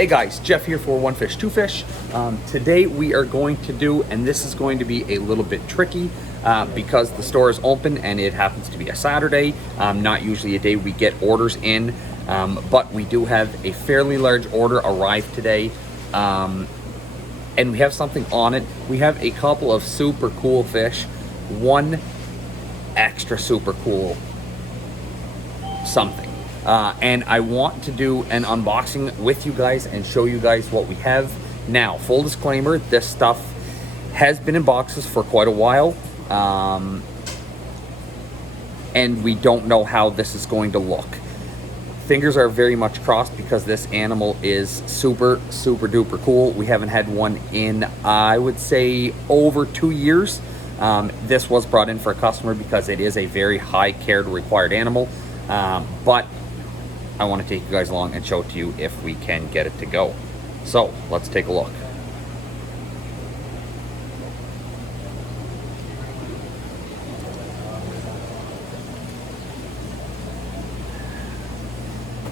Hey guys, Jeff here for One Fish, Two Fish. Today we are going to do, and this is going to be a little bit tricky because the store is open and it happens to be a Saturday, not usually a day we get orders in, but we do have a fairly large order arrive today, and we have something on it. We have a couple of super cool fish, one extra super cool something. And I want to do an unboxing with you guys and show you guys what we have. Now, full disclaimer, this stuff has been in boxes for quite a while, and we don't know how this is going to look. Fingers are very much crossed because this animal is super duper cool. We haven't had one in, I would say, over 2 years. This was brought in for a customer because it is a very high cared required animal, but I want to take you guys along and show it to you if we can get it to go. So let's take a look.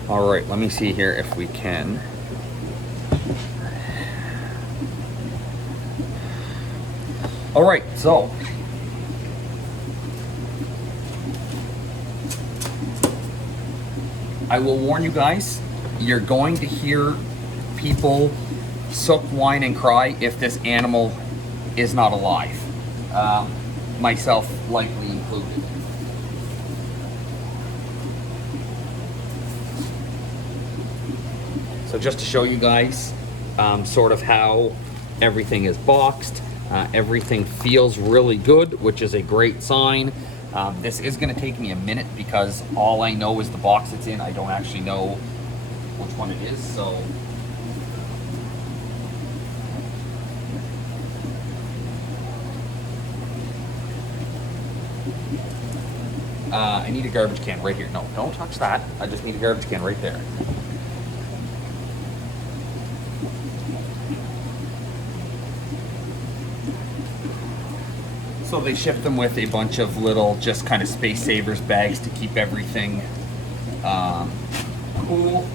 All right, let me see here if we can. All right, so I will warn you guys, you're going to hear people suck, whine, and cry if this animal is not alive. Myself likely included. So just to show you guys sort of how everything is boxed, everything feels really good, which is a great sign. This is going to take me a minute because all I know is the box it's in. I don't actually know which one it is, so I need a garbage can right here. No, don't touch that. I just need a garbage can right there. So they ship them with a bunch of little, just kind of space savers bags to keep everything cool.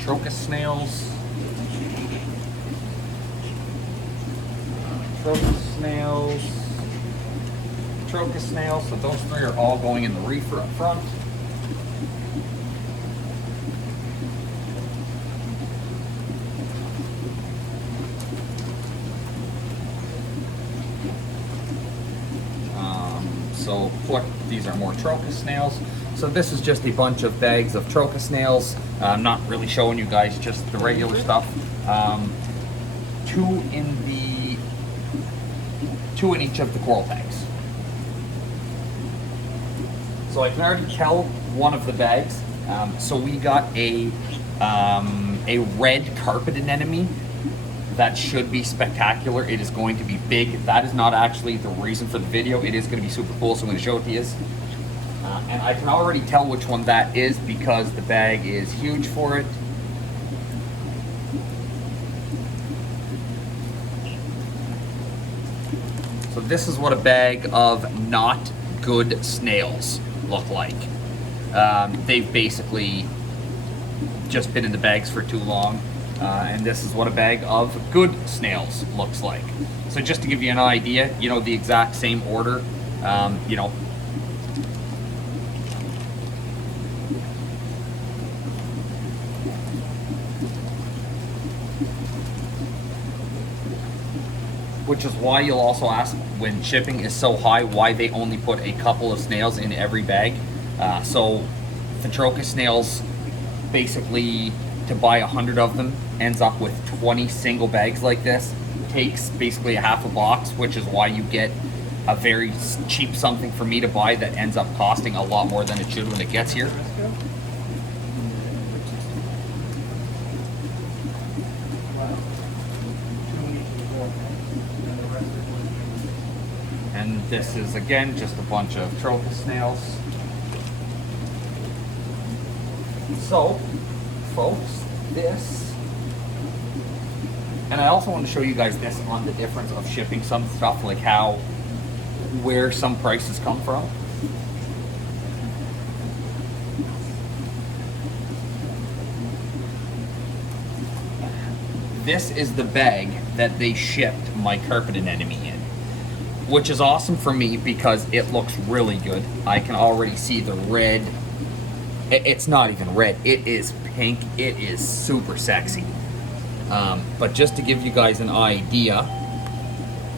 Trocus snails. Trocus snails, so those three are all going in the reefer up front. So these are more trocus snails. So this is just a bunch of bags of trocus snails. I'm not really showing you guys just the regular stuff. Two in each of the coral tags. So I can already tell one of the bags. So we got a red carpet anemone that should be spectacular. It is going to be big. That is not actually the reason for the video. It is going to be super cool, so I'm going to show it to you. And I can already tell which one that is because the bag is huge for it. So this is what a bag of not good snails look like. They've basically just been in the bags for too long, and this is what a bag of good snails looks like. So just to give you an idea, you know, the exact same order, you know, which is why you'll also ask, when shipping is so high, why they only put a couple of snails in every bag. So the trocus snails, basically to buy 100 of them ends up with 20 single bags like this. Takes basically a half a box, which is why you get a very cheap something for me to buy that ends up costing a lot more than it should when it gets here. And this is, again, just a bunch of trocus snails. So, folks, this And I also want to show you guys this on the difference of shipping some stuff, like where some prices come from. This is the bag that they shipped my carpet anemone in, which is awesome for me because it looks really good. I can already see the red. It's not even red, it is pink. It is super sexy. But just to give you guys an idea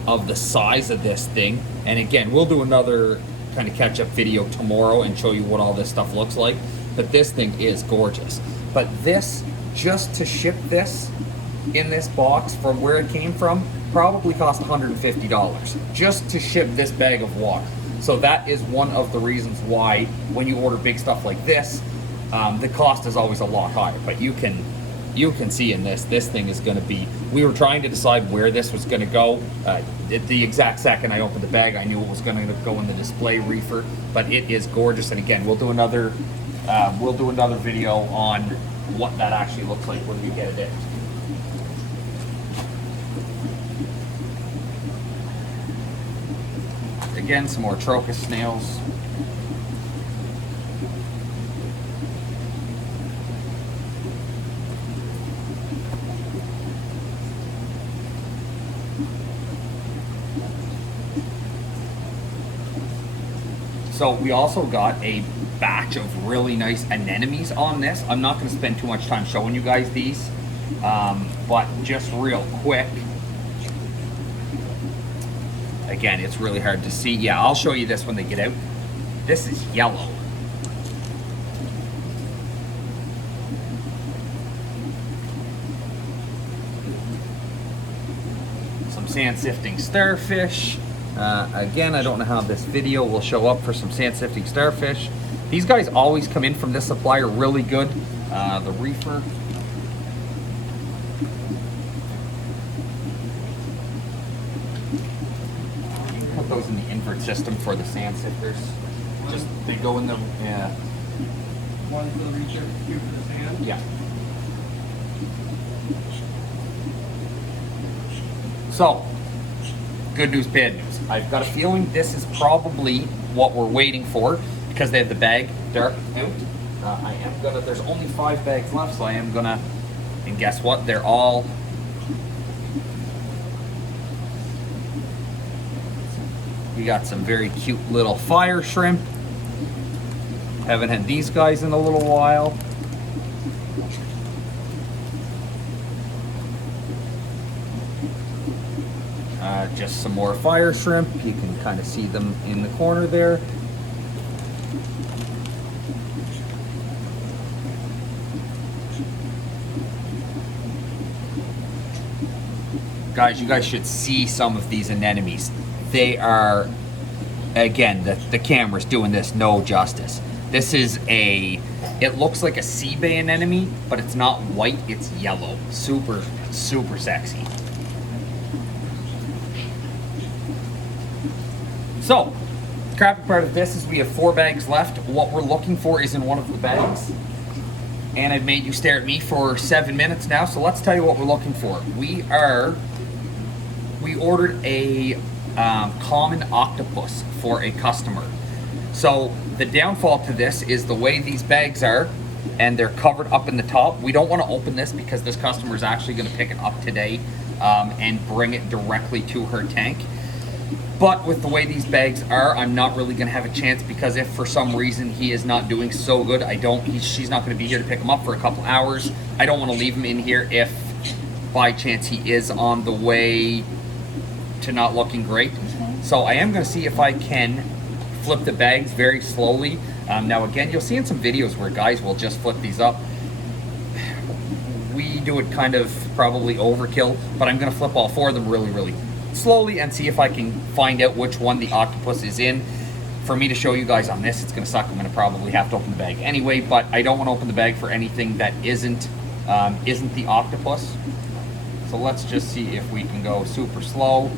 of the size of this thing, and again, we'll do another kind of catch-up video tomorrow and show you what all this stuff looks like, but this thing is gorgeous. But this, just to ship this in this box from where it came from, probably cost $150 just to ship this bag of water. So that is one of the reasons why when you order big stuff like this, the cost is always a lot higher. But you can see in this thing is going to be, we were trying to decide where this was going to go. At the exact second I opened the bag, I knew it was going to go in the display reefer, but it is gorgeous. And again, we'll do another video on what that actually looks like when we get it in. Again, some more Trocus snails. So we also got a batch of really nice anemones on this. I'm not going to spend too much time showing you guys these, but just real quick. Again, it's really hard to see. Yeah, I'll show you this when they get out. This is yellow. Some sand sifting starfish. Again, I don't know how this video will show up for some sand sifting starfish. These guys always come in from this supplier really good. The reefer. Put those in the invert system for the sand sifters. Just, they go in them, yeah. One for the reefer, two for the sand? Yeah. So, good news, bad news. I've got a feeling this is probably what we're waiting for because they have the bag dark out. I am gonna, there's only 5 bags left, so I am gonna, and guess what? They're all, we got some very cute little fire shrimp. Haven't had these guys in a little while. Just some more fire shrimp. You can kind of see them in the corner there. Guys, you guys should see some of these anemones. They are, again, the camera's doing this no justice. This is it looks like a sea bay anemone, but it's not white, it's yellow. Super, super sexy. So, the crappy part of this is we have 4 bags left. What we're looking for is in one of the bags. And I've made you stare at me for 7 minutes now, so let's tell you what we're looking for. We ordered a common octopus for a customer. So the downfall to this is the way these bags are, and they're covered up in the top. We don't want to open this because this customer is actually going to pick it up today and bring it directly to her tank. But with the way these bags are, I'm not really going to have a chance because if for some reason he is not doing so good, she's not going to be here to pick him up for a couple hours. I don't want to leave him in here if by chance he is on the way to not looking great. So I am going to see if I can flip the bags very slowly. Now again, you'll see in some videos where guys will just flip these up. We do it kind of probably overkill, but I'm going to flip all 4 of them really, really slowly and see if I can find out which one the octopus is in. For me to show you guys on this, it's going to suck. I'm going to probably have to open the bag anyway, but I don't want to open the bag for anything that isn't the octopus. So let's just see if we can go super slow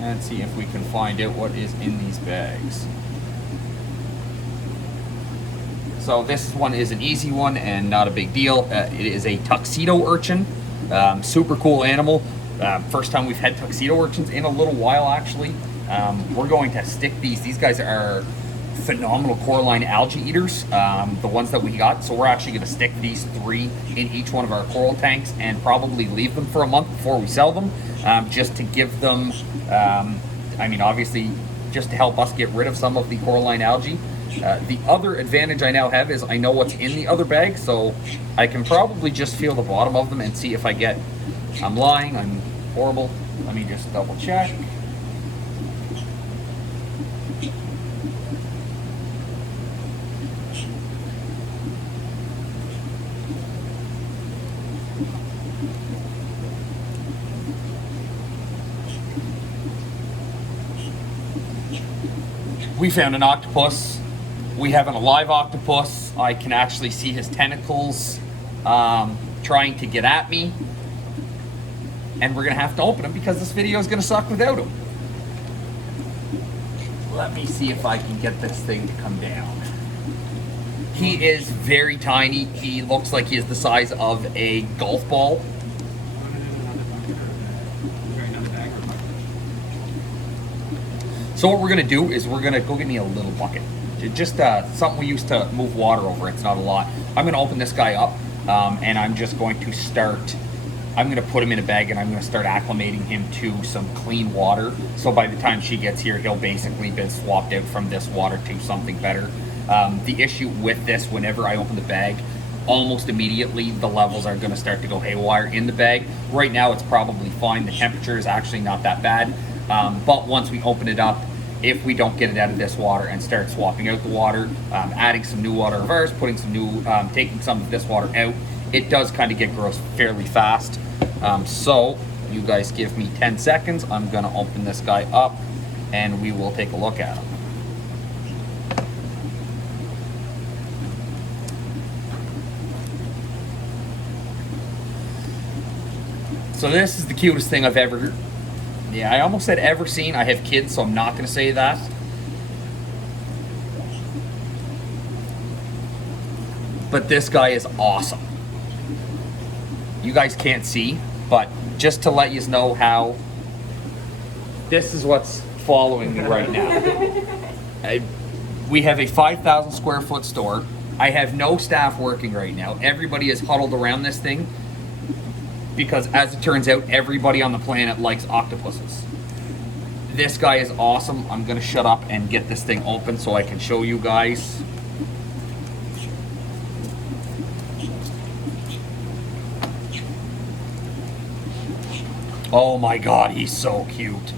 and see if we can find out what is in these bags. So this one is an easy one and not a big deal. It is a tuxedo urchin. Super cool animal. First time we've had tuxedo urchins in a little while, actually. We're going to stick these. These guys are phenomenal coralline algae eaters, the ones that we got. So we're actually going to stick these 3 in each one of our coral tanks and probably leave them for a month before we sell them, just to give them, I mean, obviously, just to help us get rid of some of the coralline algae. The other advantage I now have is I know what's in the other bag, so I can probably just feel the bottom of them and see if I get, I'm lying, I'm horrible. Let me just double check. We found an octopus. We have an alive octopus. I can actually see his tentacles trying to get at me. And we're gonna have to open him because this video is gonna suck without him. Let me see if I can get this thing to come down. He is very tiny. He looks like he is the size of a golf ball. So what we're gonna do is we're gonna go get me a little bucket. Just something we use to move water over. It's not a lot. I'm gonna open this guy up and I'm just going to start, I'm gonna put him in a bag and I'm gonna start acclimating him to some clean water. So by the time she gets here, he'll basically been swapped out from this water to something better. The issue with this, whenever I open the bag, almost immediately the levels are gonna start to go haywire in the bag. Right now it's probably fine. The temperature is actually not that bad. But once we open it up, if we don't get it out of this water and start swapping out the water, adding some new water of ours, putting some new, taking some of this water out, it does kind of get gross fairly fast. So you guys give me 10 seconds. I'm gonna open this guy up and we will take a look at him. So this is the cutest thing I've ever, yeah, I almost said ever seen. I have kids, so I'm not going to say that. But this guy is awesome. You guys can't see, but just to let you know how, this is what's following me right now. We have a 5,000 square foot store. I have no staff working right now. Everybody is huddled around this thing, because as it turns out, everybody on the planet likes octopuses. This guy is awesome. I'm gonna shut up and get this thing open so I can show you guys. Oh my God, he's so cute.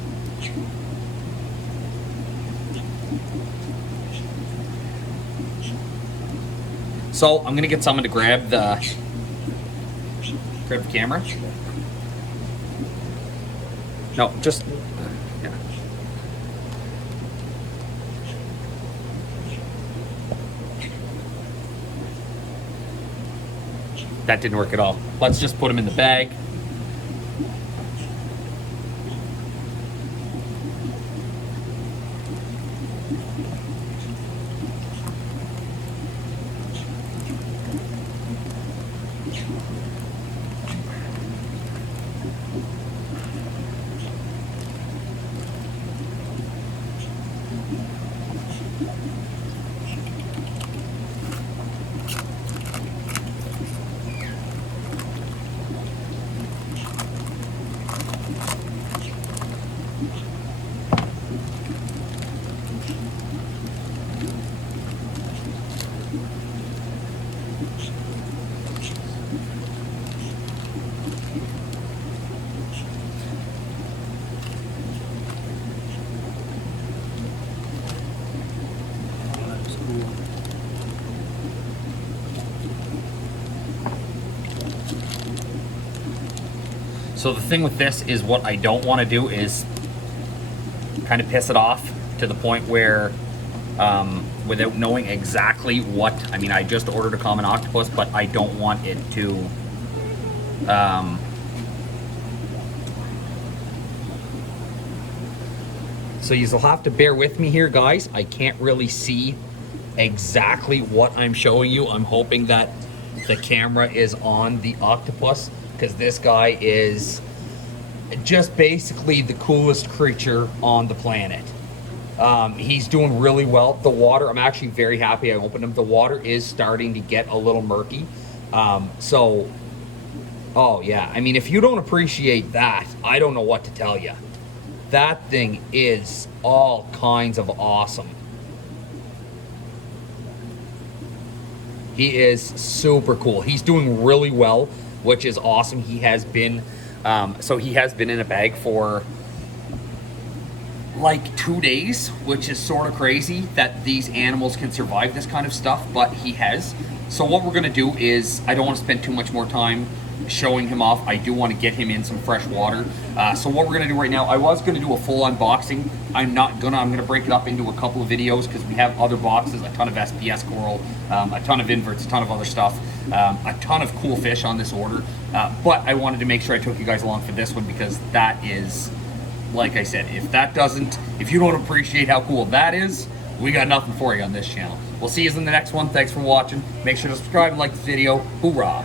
So I'm gonna get someone to grab the camera. No, just yeah. That didn't work at all. Let's just put him in the bag. So the thing with this is, what I don't want to do is kind of piss it off to the point where without knowing exactly what, I mean, I just ordered a common octopus, but I don't want it to so you'll have to bear with me here, guys. I can't really see exactly what I'm showing you. I'm hoping that the camera is on the octopus, because this guy is just basically the coolest creature on the planet. He's doing really well. The water, I'm actually very happy I opened him. The water is starting to get a little murky. So, oh yeah, I mean, if you don't appreciate that, I don't know what to tell you. That thing is all kinds of awesome. He is super cool. He's doing really well, which is awesome. He has been, so he has been in a bag for like 2 days, which is sort of crazy that these animals can survive this kind of stuff, but he has. So what we're gonna do is, I don't want to spend too much more time showing him off. I do want to get him in some fresh water. So what we're gonna do right now, I was gonna do a full unboxing. I'm gonna break it up into a couple of videos, because we have other boxes, a ton of SPS coral, a ton of inverts, a ton of other stuff, a ton of cool fish on this order. But I wanted to make sure I took you guys along for this one, because that is, like I said, if you don't appreciate how cool that is, we got nothing for you on this channel. We'll see you in the next one. Thanks for watching. Make sure to subscribe and like this video. Hoorah!